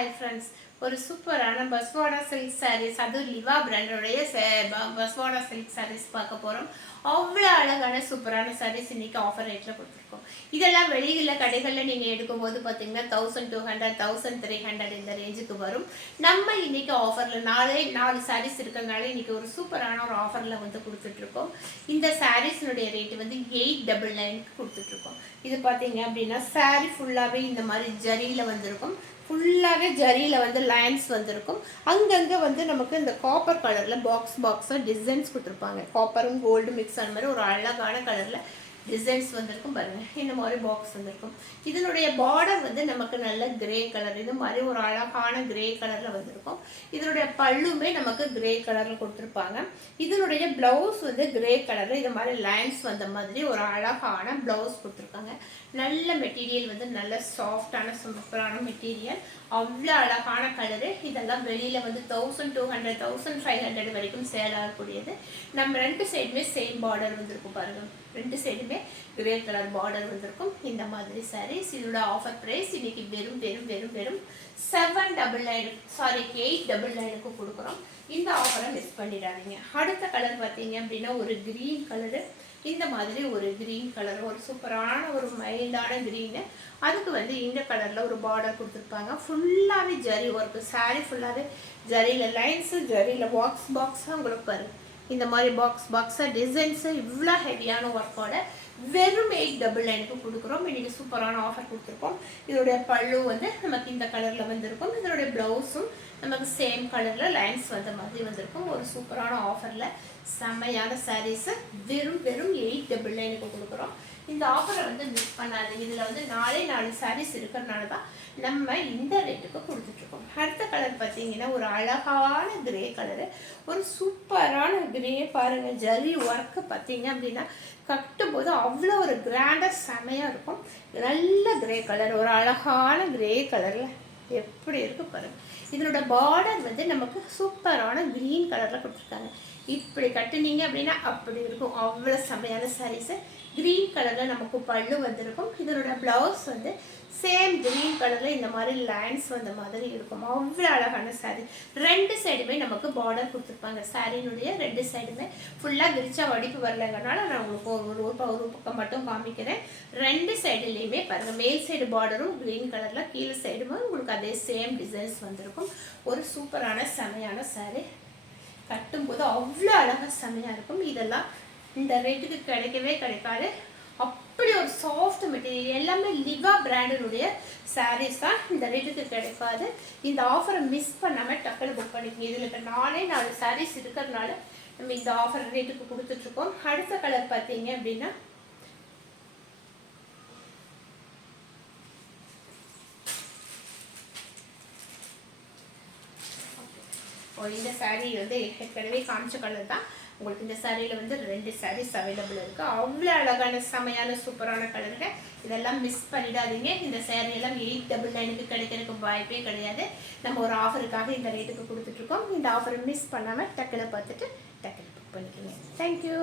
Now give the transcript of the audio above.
Hi friends, ஒரு சூப்பரான பஸ்வாடா silk saris, அதுவும் லிவா பிராண்டோடைய பஸ்வாடா சில்க் சாரீஸ் பார்க்க போகிறோம். அவ்வளோ அழகான சூப்பரான சாரீஸ் இன்னைக்கு ஆஃபர் ரேட்டில் கொடுத்துருக்கோம். இதெல்லாம் வெளியில் கடைகளில் நீங்கள் எடுக்கும்போது பார்த்தீங்கன்னா 1200 1300 இந்த ரேஞ்சுக்கு வரும். நம்ம இன்னைக்கு ஆஃபரில் நாலு சாரீஸ் இருக்கிறதுனால இன்னைக்கு ஒரு சூப்பரான ஒரு ஆஃபரில் வந்து கொடுத்துட்ருக்கோம். இந்த சாரீஸினுடைய ரேட்டு வந்து 899 கொடுத்துட்ருக்கோம். இது பார்த்தீங்க அப்படின்னா சாரீ ஃபுல்லாகவே இந்த மாதிரி ஜரியில் வந்திருக்கும். ஃபுல்லாகவே ஜரியில் வந்து லைன்ஸ் வந்திருக்கும். அங்கங்கே வந்து நமக்கு இந்த காப்பர் கலரில் பாக்ஸாக டிசைன்ஸ் கொடுத்துருப்பாங்க. காப்பரும் கோல்டு மிக்ஸ் ஆன மாதிரி ஒரு அழகான கலரில் டிசைன்ஸ் வந்திருக்கும். பாருங்கள், இந்த மாதிரி பாக்ஸ் வந்திருக்கும். இதனுடைய பார்டர் வந்து நமக்கு நல்ல கிரே கலர், இது மாதிரி ஒரு அழகான கிரே கலரில் வந்திருக்கும். இதனுடைய பல்லுமே நமக்கு கிரே கலரில் கொடுத்துருப்பாங்க. இதனுடைய ப்ளவுஸ் வந்து கிரே கலரில் இது மாதிரி லைன்ஸ் வந்த மாதிரி ஒரு அழகான ப்ளவுஸ் கொடுத்துருக்காங்க. நல்ல மெட்டீரியல் வந்து நல்ல சாஃப்டான சூப்பரான மெட்டீரியல், அவ்வளோ அழகான கலரு. இதெல்லாம் வெளியில் வந்து 1200 1500 வரைக்கும் சேல் ஆகக்கூடியது. நம்ம ரெண்டு சைடுமே சேம் பார்டர் வந்திருக்கும். பாருங்கள், ரெண்டு சைடுமே கிரே கலர் பார்டர் வந்திருக்கும். இந்த மாதிரி சாரீஸ் இதோட ஆஃபர் ப்ரைஸ் இன்னைக்கு வெறும் 899 கொடுக்குறோம். இந்த ஆஃபரை மிஸ் பண்ணிடாதீங்க. அடுத்த கலர் பார்த்தீங்க அப்படின்னா ஒரு கிரீன் கலரு. இந்த மாதிரி ஒரு கிரீன் கலர், ஒரு சூப்பரான ஒரு மைல்டான கிரீனு. அதுக்கு வந்து இந்த கலரில் ஒரு பார்டர் கொடுத்துருப்பாங்க. ஃபுல்லாகவே ஜரி ஒர்க்கு, சாரீ ஃபுல்லாகவே ஜரியில் லைன்ஸு, ஜரியில் பாக்ஸாக உங்களுக்கு பாருங்கள். இந்த மாதிரி பாக்ஸாக டிசைன்ஸு இவ்வளோ ஹெவியான ஒர்க்கோட வெறும் 899 கொடுக்குறோம். இன்றைக்கி சூப்பரான ஆஃபர் கொடுத்துருக்கோம். இதோடைய பல்லு வந்து நமக்கு இந்த கலரில் வந்திருக்கும். இதோடைய ப்ளவுஸும் நமக்கு சேம் கலரில் லைன்ஸ் வந்த மாதிரி வந்திருக்கும். ஒரு சூப்பரான ஆஃபரில் செம்மையான சாரீஸு வெறும் 899 கொடுக்குறோம். இந்த ஆஃபரை வந்து மிஸ் பண்ணாதீங்க. இதில் வந்து 4 சாரீஸ் இருக்கிறதுனால தான் நம்ம இந்த ரேட்டுக்கு கொடுத்துட்ருக்கோம். அடுத்த கலர் பார்த்தீங்கன்னா ஒரு அழகான கிரே கலரு, ஒரு சூப்பரான கிரே. பாருங்கள், ஜரி ஒர்க்கு பார்த்தீங்க அப்படின்னா கட்டும்போது அவ்வளோ ஒரு கிராண்டாக செமையாக இருக்கும். நல்ல கிரே கலர், ஒரு அழகான கிரே கலரில் எப்படி இருக்கு பாருங்கள். இதனோட பார்டர் வந்து நமக்கு சூப்பரான க்ரீன் கலரில் கொடுத்துருக்காங்க. இப்படி கட்டுனீங்க அப்படின்னா அப்படி இருக்கும். அவ்வளோ செமையான சாரீஸு. க்ரீன் கலரில் நமக்கு பல்லு வந்திருக்கும். இதனோட ப்ளவுஸ் வந்து சேம் க்ரீன் கலரில் இந்த மாதிரி லைன்ஸ் வந்த மாதிரி இருக்கும். அவ்வளோ அழகான சாரீ. ரெண்டு சைடுமே நமக்கு பார்டர் கொடுத்துருப்பாங்க. சாரீனுடைய ரெண்டு சைடுமே ஃபுல்லாக விரிச்சா வடிப்பு வரலங்கிறனால நான் உங்களுக்கு ஒரு பக்கம் மட்டும் காமிக்கிறேன். ரெண்டு சைடுலேயுமே பாருங்கள், மேல் சைடு பார்டரும் க்ரீன் கலரில், கீழே சைடுமே உங்களுக்கு அதே சேம் டிசைன்ஸ் வந்திருக்கும். ஒரு சூப்பரான செமையான சாரீ. கட்டும்போது அவ்வளோ அழகாக செமையாக இருக்கும். இதெல்லாம் இந்த ரேட்டுக்கு கிடைக்காது. அப்படி ஒரு சாஃப்ட் மெட்டீரியல், எல்லாமே லிவா பிராண்டினுடைய சாரீஸ் தான். இந்த ரேட்டுக்கு கிடைக்காது. இந்த ஆஃபரை மிஸ் பண்ணாமல் டக்குனு புக் பண்ணிக்கோங்க. இதில் 4 சாரீஸ் இருக்கிறதுனால நம்ம இந்த ஆஃபர் ரேட்டுக்கு கொடுத்துட்ருக்கோம். அடுத்த கலர் பார்த்தீங்க அப்படின்னா இந்த சாரீ வந்து ஏற்கனவே காமிச்ச கலர் தான். உங்களுக்கு இந்த சாரியில் வந்து 2 சாரீஸ் அவைலபிள் இருக்குது. அவ்வளோ அழகான செமையான சூப்பரான கலருங்க. இதெல்லாம் மிஸ் பண்ணிடாதீங்க. இந்த சாரியெல்லாம் 899 கிடைக்கிறதுக்கு வாய்ப்பே கிடையாது. நம்ம ஒரு ஆஃபருக்காக இந்த ரேட்டுக்கு கொடுத்துட்ருக்கோம். இந்த ஆஃபரை மிஸ் பண்ணாமல் டக்குன்னு பார்த்துட்டு டக்குன்னு புக் பண்ணிக்கோங்க. தேங்க்யூ.